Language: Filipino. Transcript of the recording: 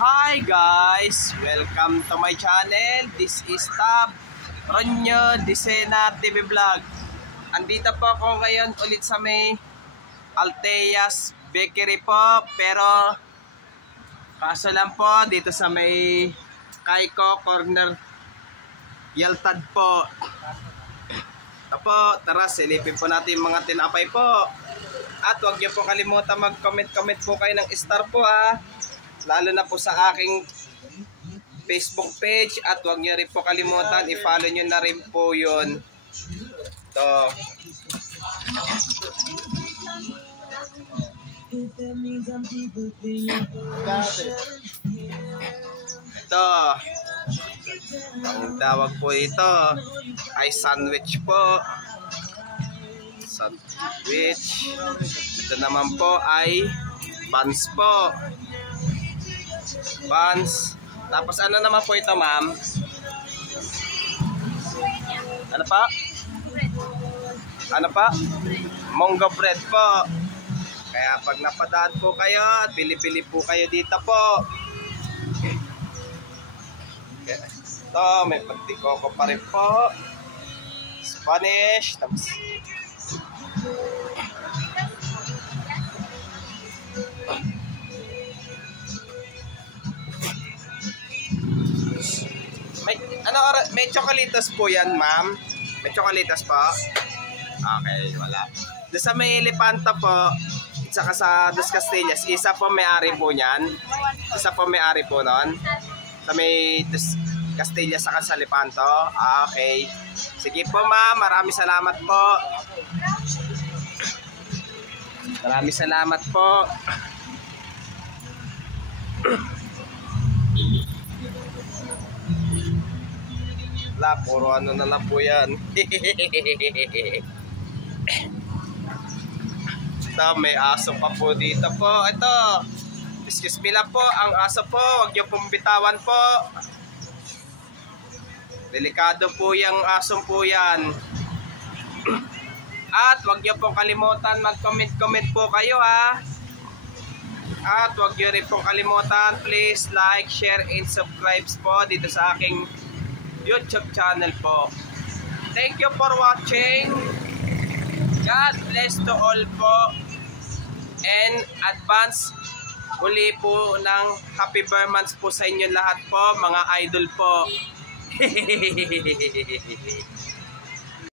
Hi guys! Welcome to my channel. This is Tab Ronyo Disena TV Vlog. Andito po ako ngayon ulit sa may Alteas Bakery po. Pero kaso lang po dito sa may Kaiko Corner Yaltad po. Apo, tara silipin po natin yung mga tinapay po. At huwag niyo po kalimutan mag-comment po kayo ng star po ha. Lalo na po sa aking Facebook page. At huwag niyo rin po kalimutan, i-follow niyo na rin po yun. Ito. Ito. Ang tawag po ito ay sandwich po. Sandwich. Ito naman po ay buns po. Buns. Tapos ano naman po ito, ma'am? Ano pa? Ano pa? Monggo bread po. Kaya pag napadaan po kayo, bili-bili po kayo dito po. Ito, may pagtikoko pa rin po. Spanish. Tapos may chocolates po yan, ma'am. May chocolates po. Okay, wala. Doon sa may Elefanta po, saka sa Dos Castillas, isa po may-ari po niyan. Isa po may-ari po nun. Sa may Dos Castillas saka sa Elefanto. Okay. Sige po, ma'am. Maraming salamat po. Maraming salamat po. La, puro ano na lang po yan. Ito, may aso pa po dito po. Ito, excuse me lang po. Ang aso po, huwag niyo pong bitawan po. Delikado po yung asong po yan. At huwag niyo pong kalimutan mag-comment po kayo ha. At huwag niyo rin pong kalimutan, please like, share, and subscribe po dito sa aking YouTube channel po. Thank you for watching. God bless to all po. And advance uli po ng happy birthday po sa inyo lahat po, mga idol po.